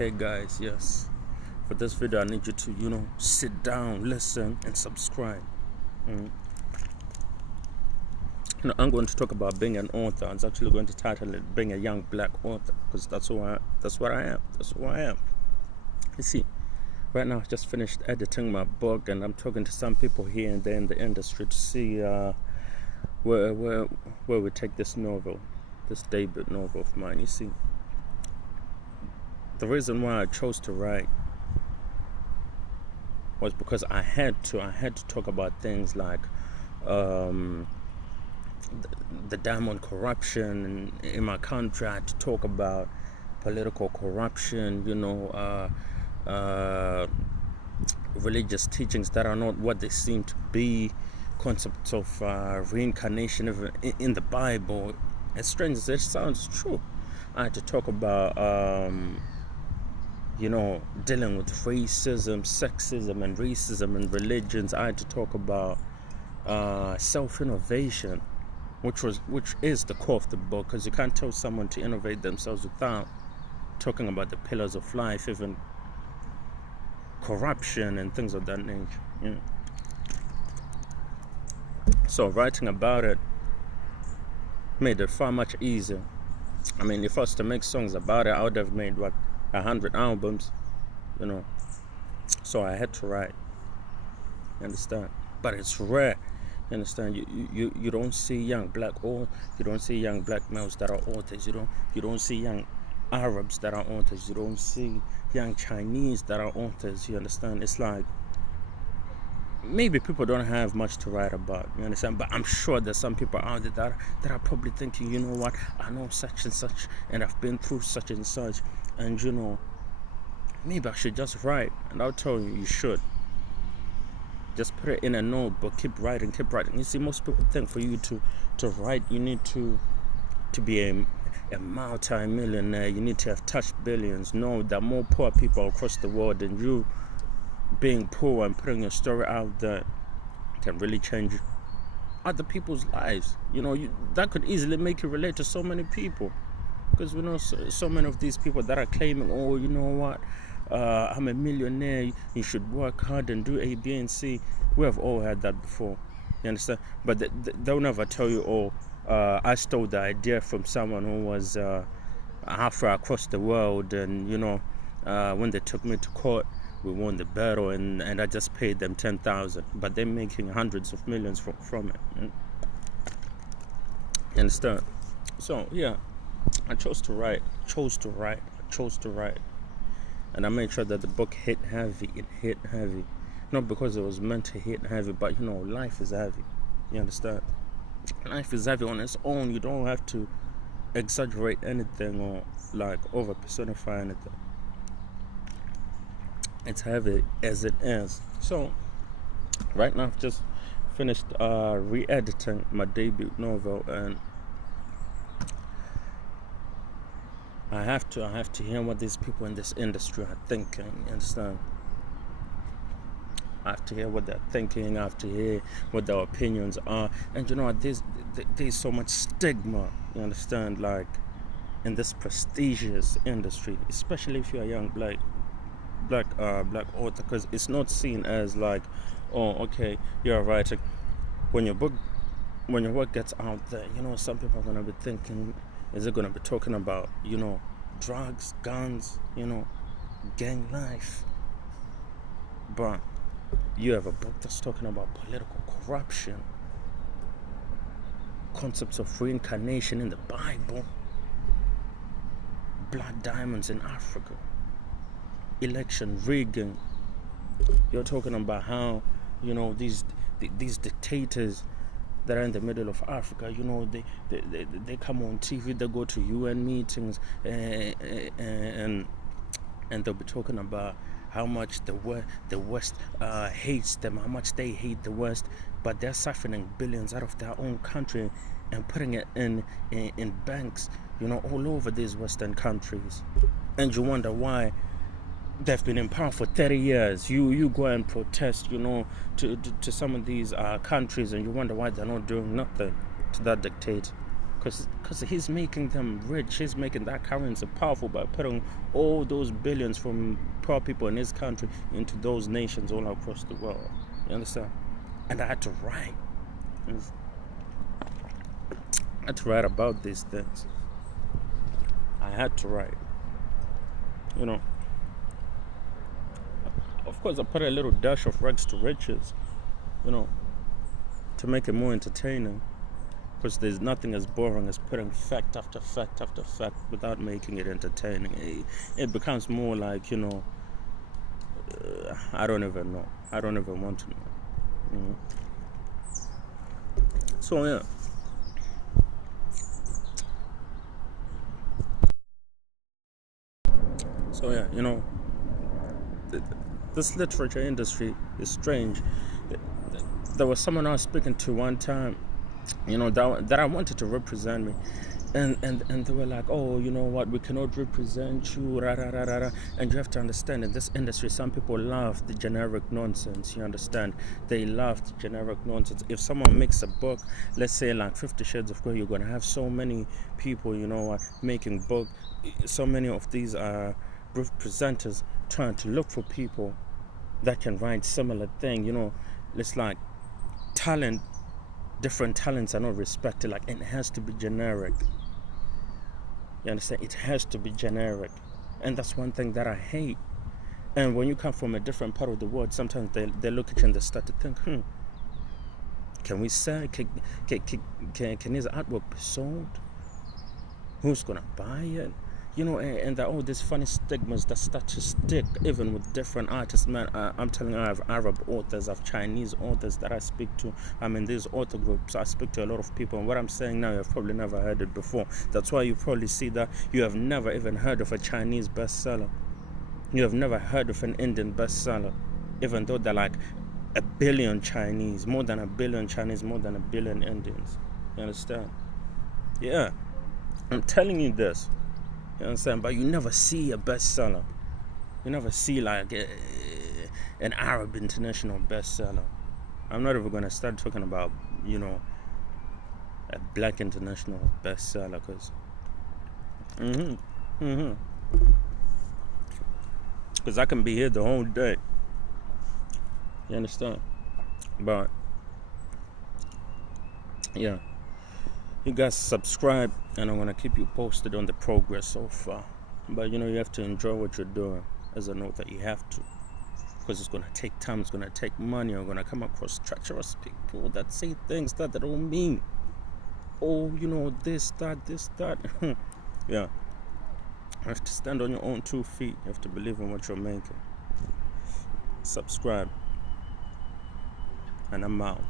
Okay, guys, yes. For this video, I need you to, sit down, listen, and subscribe. Mm. I'm going to talk about being an author. I'm actually going to title it "Being a Young Black Author" because that's what I am. That's who I am. You see, right now I just finished editing my book, and I'm talking to some people here and there in the industry to see where we take this novel, this debut novel of mine. You see, the reason why I chose to write was because I had to talk about things like the diamond corruption in my country. I had to talk about political corruption, religious teachings that are not what they seem to be, concepts of reincarnation in the Bible. As strange as it sounds, true. I had to talk about dealing with racism, sexism, and racism and religions. I had to talk about self-innovation, which is the core of the book, because you can't tell someone to innovate themselves without talking about the pillars of life, even corruption and things of that nature. So writing about it made it far much easier. I mean, if I was to make songs about it, I would have made 100 albums, So I had to write. You understand? But it's rare. You understand? You don't see young black males that are authors. You don't see young Arabs that are authors. You don't see young Chinese that are authors. You understand? It's like maybe people don't have much to write about. You understand? But I'm sure there's some people out there that are probably thinking, you know what? I know such and such, and I've been through such and such, and maybe I should just write. And I'll tell you, you should. Just put it in a notebook, keep writing. You see, most people think for you to write, you need to be a multi-millionaire. You need to have touched billions. No, there are more poor people across the world, and you being poor and putting your story out there can really change other people's lives. That could easily make you relate to so many people, because we know so many of these people that are claiming, oh, you know what, I'm a millionaire, you should work hard and do A, B, and C. We have all had that before. You understand? But they'll never tell you, oh, I stole the idea from someone who was halfway across the world, and when they took me to court, we won the battle, and I just paid them 10,000, but they're making hundreds of millions from it. You understand? So yeah, I chose to write, and I made sure that the book hit heavy. It hit heavy, not because it was meant to hit heavy, but life is heavy. You understand? Life is heavy on its own. You don't have to exaggerate anything or over personify anything. It's heavy as it is. So right now I've just finished re-editing my debut novel, and I have to hear what these people in this industry are thinking. You understand? I have to hear what they're thinking. I have to hear what their opinions are. And there's so much stigma. You understand? Like in this prestigious industry, especially if you're a young black author, because it's not seen as like, oh, okay, you're a writer. When your work gets out there, some people are gonna be thinking, is it gonna be talking about drugs, guns, gang life? But you have a book that's talking about political corruption, concepts of reincarnation in the Bible, blood diamonds in Africa, election rigging. You're talking about how these dictators that are in the middle of Africa, they come on TV, they go to UN meetings, and they'll be talking about how much the West hates them, how much they hate the West, but they're siphoning billions out of their own country and putting it in banks, all over these Western countries. And you wonder why they've been in power for 30 years. You go and protest, to some of these countries, and you wonder why they're not doing nothing to that dictator. Because he's making them rich. He's making that currency powerful by putting all those billions from poor people in his country into those nations all across the world. You understand? And I had to write. I had to write about these things. I had to write. You know, of course, I put a little dash of rags to riches, you know, to make it more entertaining. Because there's nothing as boring as putting fact after fact after fact without making it entertaining. It becomes more like, I don't even know. I don't even want to know. So, yeah. So, yeah, this literature industry is strange. There was someone I was speaking to one time, that I wanted to represent me. And they were like, oh, you know what, we cannot represent you, rah, rah, rah, rah, rah. And you have to understand, in this industry, some people love the generic nonsense. You understand? They love the generic nonsense. If someone makes a book, let's say like 50 Shades of Grey, you're going to have so many people, making book. So many of these presenters trying to look for people that can write similar thing. It's like talent. Different talents are not respected. Like, it has to be generic. You understand? It has to be generic. And that's one thing that I hate. And when you come from a different part of the world, sometimes they look at you and they start to think, can we sell? Can his artwork be sold? Who's going to buy it? And there are all these funny stigmas that start to stick even with different artists. Man, I'm telling you, I have Arab authors, I have Chinese authors that I speak to. I'm in these author groups. I speak to a lot of people, and what I'm saying now, you've probably never heard it before. That's why you probably see that you have never even heard of a Chinese bestseller. You have never heard of an Indian bestseller, even though they're like a billion Chinese, more than a billion Chinese, more than a billion Indians. You understand? Yeah, I'm telling you this. You understand? But you never see a bestseller. You never see like an Arab international bestseller. I'm not even going to start talking about, a black international bestseller, because I can be here the whole day. You understand? But yeah, you guys subscribe, and I'm going to keep you posted on the progress so far. But you have to enjoy what you're doing. As a note that you have to, because it's going to take time, it's going to take money. You're going to come across treacherous people that say things that they don't mean. Oh, this, that. Yeah, you have to stand on your own 2 feet. You have to believe in what you're making. Subscribe, and I'm out.